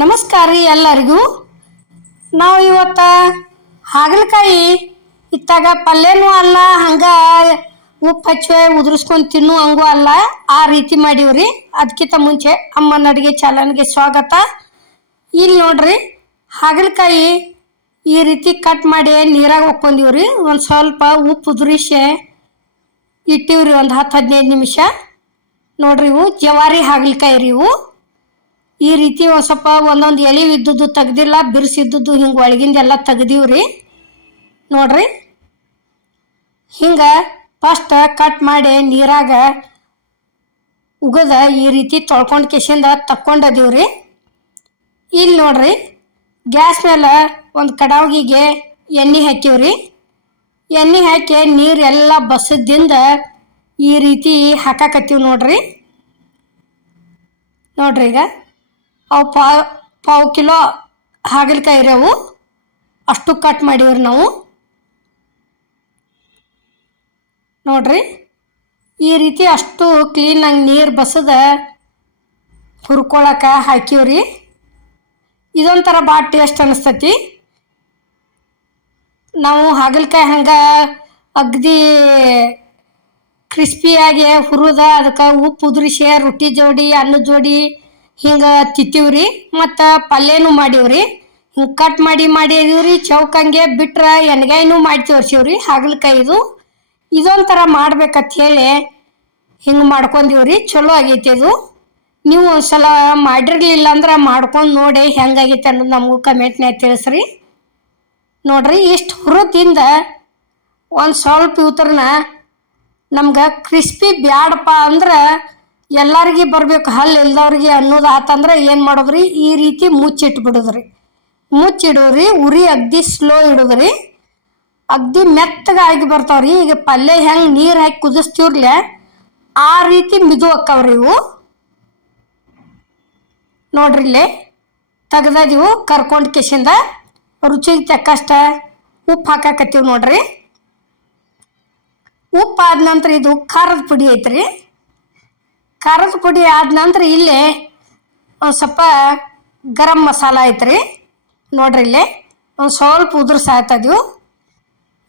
ನಮಸ್ಕಾರ ರೀ ಎಲ್ಲರಿಗೂ. ನಾವು ಇವತ್ತು ಹಾಗಲಕಾಯಿ ಇತ್ತಾಗ ಪಲ್ಯನೂ ಅಲ್ಲ, ಹಂಗೆ ಉಪ್ಪು ಹಚ್ಚುವೆ, ಉದುರಿಸ್ಕೊಂಡು ತಿನ್ನು ಹಂಗೂ ಅಲ್ಲ, ಆ ರೀತಿ ಮಾಡೀವ್ರಿ ಅದಕ್ಕಿಂತ ಮುಂಚೆ ಅಮ್ಮನ ಅಡುಗೆ ಚಾಲನ್ಗೆ ಸ್ವಾಗತ. ಇಲ್ಲಿ ನೋಡ್ರಿ, ಹಾಗಲಕಾಯಿ ಈ ರೀತಿ ಕಟ್ ಮಾಡಿ ನೀರಾಗ ಒಕ್ಕೊಂಡಿವ್ರಿ ಒಂದು ಸ್ವಲ್ಪ ಉಪ್ಪು ಉದುರಿಸಿ ಇಟ್ಟಿವ್ರಿ ಒಂದು ಹತ್ತು ಹದಿನೈದು ನಿಮಿಷ. ನೋಡ್ರಿ ಇವು ಜವಾರಿ ಹಾಗಲಕಾಯಿ ರೀ ಇವು. ಈ ರೀತಿ ಸ್ವಲ್ಪ ಒಂದೊಂದು ಎಲೆ ಇದ್ದದ್ದು ತೆಗ್ದಿಲ್ಲ ಬಿರ್ಸಿದ್ದದ್ದು ಹಿಂಗೆ ಒಳಗಿಂದೆಲ್ಲ ತೆಗ್ದೀವ್ರಿ. ನೋಡ್ರಿ. ಹಿಂಗೆ ಫಸ್ಟ್ ಕಟ್ ಮಾಡಿ ನೀರಾಗ ಉಗದ ಈ ರೀತಿ ತೊಳ್ಕೊಂಡು ಕೆಸಿಂದ ತಕ್ಕೊಂಡದೀವ್ರಿ. ಇಲ್ಲಿ ನೋಡ್ರಿ, ಗ್ಯಾಸ್ ಮೇಲೆ ಒಂದು ಕಡಾವಿಗೆ ಎಣ್ಣೆ ಹಾಕಿವ್ರಿ ಎಣ್ಣೆ ಹಾಕಿ ನೀರೆಲ್ಲ ಬಸದಿಂದ ಈ ರೀತಿ ಹಾಕಾಕತ್ತೀವಿ ನೋಡ್ರಿ. ನೋಡ್ರಿ ಈಗ. ಅವು ಪಾವ್ ಪಾವು ಕಿಲೋ ಹಾಗಲಕಾಯಿ ಇರೋವು ಅಷ್ಟು ಕಟ್ ಮಾಡಿವ್ರಿ ನಾವು. ನೋಡ್ರಿ. ಈ ರೀತಿ ಅಷ್ಟು ಕ್ಲೀನಾಗಿ ನೀರು ಬಸದ ಹುರ್ಕೊಳಕ್ಕೆ ಹಾಕಿವ್ರಿ. ಇದೊಂಥರ ಭಾಳ ಟೇಸ್ಟ್ ಅನಿಸ್ತತಿ. ನಾವು ಹಾಗಲಕಾಯಿ ಹಂಗೆ ಅಗ್ದಿ ಕ್ರಿಸ್ಪಿಯಾಗಿ ಹುರಿದ, ಅದಕ್ಕೆ ಉಪ್ಪು ಉದುರಿಸಿ, ರೊಟ್ಟಿ ಜೋಡಿ ಅನ್ನದ ಜೋಡಿ ಹಿಂಗೆ ತಿತ್ತೀವ್ರಿ, ಮತ್ತು ಪಲ್ಯನೂ ಮಾಡೀವ್ರಿ. ಹಿಂಗೆ ಕಟ್ ಮಾಡಿ ಮಾಡಿದೀವ್ರಿ, ಚೌಕಂಗೆ ಬಿಟ್ರ ಎಣ್ಗಾಯಿನೂ ಮಾಡಿ ತೋರ್ಸಿವ್ರಿ ಹಾಗಲಕಾಯಿ ಇದು ಇದೊಂಥರ ಮಾಡ್ಬೇಕಂತ ಹೇಳಿ ಹಿಂಗೆ ಮಾಡ್ಕೊಂಡೀವ್ರಿ, ಚಲೋ ಆಗೈತಿ ಇದು. ನೀವು ಒಂದ್ಸಲ ಮಾಡಿರ್ಲಿಲ್ಲ ಅಂದ್ರೆ ಮಾಡ್ಕೊಂಡು ನೋಡಿ ಹೆಂಗಾಗೈತೆ ಅನ್ನೋದು ನಮಗೂ ಕಮೆಂಟ್ನ್ಯಾಗ ತಿಳಿಸ್ರಿ. ನೋಡ್ರಿ, ಇಷ್ಟು ಹುರಿದಿಂದ ಒಂದು ಸ್ವಲ್ಪ ಇವತ್ರನ ನಮ್ಗೆ ಕ್ರಿಸ್ಪಿ ಬ್ಯಾಡಪ್ಪ ಅಂದ್ರೆ ಎಲ್ಲರಿಗೆ ಬರ್ಬೇಕು ಹಲ್ಲು ಇಲ್ದವ್ರಿಗೆ ಅನ್ನೋದು ಆತಂದ್ರೆ ಏನು ಮಾಡೋದ್ರಿ? ಈ ರೀತಿ ಮುಚ್ಚಿಟ್ಬಿಡೋದ್ರಿ. ಮುಚ್ಚಿಡೋರಿ, ಉರಿ ಅಗ್ದಿ ಸ್ಲೋ ಇಡೋದ್ರಿ. ಅಗ್ದಿ ಮೆತ್ತಗಾಗಿ ಬರ್ತಾವ್ರಿ. ಈಗ ಪಲ್ಯ ಹೆಂಗೆ ನೀರು ಹಾಕಿ ಕುದಿಸ್ತೀವ್ರಲ್ಲ ಆ ರೀತಿ ಮಿದು ಅಕ್ಕವ್ರಿ ಇವು. ನೋಡ್ರಿ ಇಲ್ಲಿ ತೆಗ್ದಿವು ಕರ್ಕೊಂಡು ಕಿಶಿಂದ ರುಚಿಗೆ ತಕ್ಕಷ್ಟ ಉಪ್ಪು ಹಾಕಾಕತ್ತೀವಿ ನೋಡ್ರಿ. ಉಪ್ಪು ಆದ ನಂತರ ಇದು ಖಾರದ ಪುಡಿ ಐತ್ರಿ. ಖಾರದ ಪುಡಿ ಆದ ನಂತರ ಇಲ್ಲಿ ಒಂದು ಸ್ವಲ್ಪ ಗರಂ ಮಸಾಲ ಐತ್ರಿ. ನೋಡ್ರಿ ಇಲ್ಲಿ ಒಂದು ಸ್ವಲ್ಪ ಉದುರ್ಸಾತದ್ವು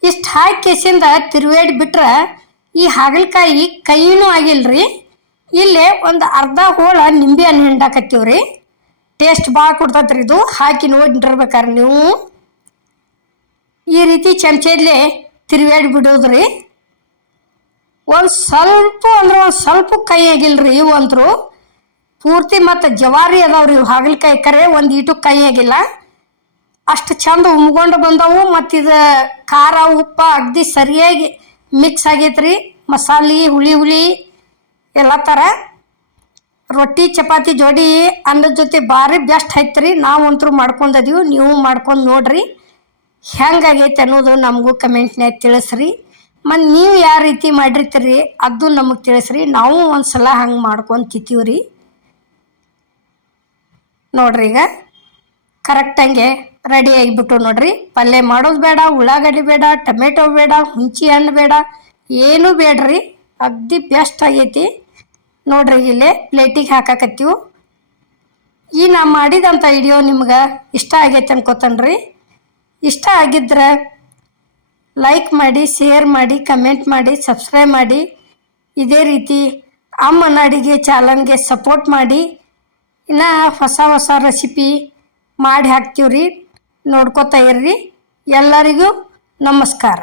ಇಷ್ಟು ಹಾಕಿ ಕೆಸಿಂದ ತಿರುವೇಡಿ ಬಿಟ್ರೆ ಈ ಹಾಗಲಕಾಯಿ ಕೈನೂ ಆಗಿಲ್ರಿ. ಇಲ್ಲಿ ಒಂದು ಅರ್ಧ ಹೋಳ ನಿಂಬೆ ಹಣ್ಣು ಹಿಂಡಾಕತ್ತೀವ್ರಿ. ಟೇಸ್ಟ್ ಭಾಳ ಕೊಡ್ತತ್ರಿ ಇದು. ಹಾಕಿ ನೋಡಿರ್ಬೇಕಾರೆ ನೀವು. ಈ ರೀತಿ ಚಮಚದಲ್ಲಿ ತಿರುವೇಡಿ ಬಿಡೋದ್ರಿ. ಒಂದು ಸ್ವಲ್ಪ ಅಂದ್ರೆ ಒಂದು ಸ್ವಲ್ಪ ಕೈ ಆಗಿಲ್ರಿ ಇವು ಅಂತರು ಪೂರ್ತಿ ಮತ್ತು ಜವಾರಿ ಅದಾವ್ರಿ ಇವು ಹಾಗಲಕಾಯಿ ಕರೆ, ಒಂದು ಇಟು ಕೈ ಆಗಿಲ್ಲ ಅಷ್ಟು ಚಂದ ಉಮ್ಕೊಂಡು ಬಂದವು ಮತ್ತು ಇದು ಖಾರ, ಉಪ್ಪ, ಅಗ್ದಿ ಸರಿಯಾಗಿ ಮಿಕ್ಸ್ ಆಗೈತ್ರಿ. ಮಸಾಲೆ, ಹುಳಿ ಹುಳಿ ಎಲ್ಲ ಥರ ರೊಟ್ಟಿ, ಚಪಾತಿ, ಜೋಡಿ, ಅನ್ನದ ಜೊತೆ ಭಾರಿ ಬೆಸ್ಟ್ ಐತ್ರಿ. ಅಂತರೂ ಮಾಡ್ಕೊಂಡದೀವಿ ನೀವು ಮಾಡ್ಕೊಂಡು ನೋಡ್ರಿ. ಹೆಂಗಾಗೈತೆ ಅನ್ನೋದು ನಮಗೂ ಕಮೆಂಟ್ನ್ಯಾಗ ತಿಳಿಸ್ರಿ. ಮತ್ತು ನೀವು ಯಾವ ರೀತಿ ಮಾಡಿರ್ತೀರಿ, ಅದು ನಮಗೆ ತಿಳಿಸ್ರಿ. ನಾವು ಒಂದು ಸಲ ಹಂಗೆ ಮಾಡ್ಕೊಂಡು ತಿಂತೀವ್ರಿ ನೋಡ್ರಿ ಈಗ ಕರೆಕ್ಟಂಗೆ ರೆಡಿ ಆಗಿಬಿಟ್ಟು ನೋಡ್ರಿ. ಪಲ್ಯ ಮಾಡೋದು ಬೇಡ, ಉಳ್ಳಾಗಡ್ಡಿ ಬೇಡ, ಟೊಮೆಟೊ ಬೇಡ ಹುಂಚಿ ಹಣ್ಣು ಬೇಡ, ಏನೂ ಬೇಡ್ರಿ. ಅಗ್ದಿ ಬೆಸ್ಟ್ ಆಗೈತಿ. ನೋಡ್ರಿ ಇಲ್ಲೇ ಪ್ಲೇಟಿಗೆ ಹಾಕಾಕತ್ತೀವಿ. ಈ ನಾ ಮಾಡಿದಂಥ ವಿಡಿಯೋ ನಿಮ್ಗೆ ಇಷ್ಟ ಆಗೈತೆ ಅನ್ಕೋತನ್ರಿ. ಇಷ್ಟ ಆಗಿದ್ರೆ ಲೈಕ್ ಮಾಡಿ ಶೇರ್ ಮಾಡಿ ಕಮೆಂಟ್ ಮಾಡಿ ಸಬ್ಸ್ಕ್ರೈಬ್ ಮಾಡಿ. ಇದೇ ರೀತಿ ಅಮ್ಮನ ಅಡಿಗೆ ಚಾನಲ್ಗೆ ಸಪೋರ್ಟ್ ಮಾಡಿ. ಇನ್ನು ಹೊಸ ಹೊಸ ರೆಸಿಪಿ ಮಾಡಿ ಹಾಕ್ತೀವ್ರಿ. ನೋಡ್ಕೋತಾ ಇರ್ರಿ. ಎಲ್ಲರಿಗೂ ನಮಸ್ಕಾರ.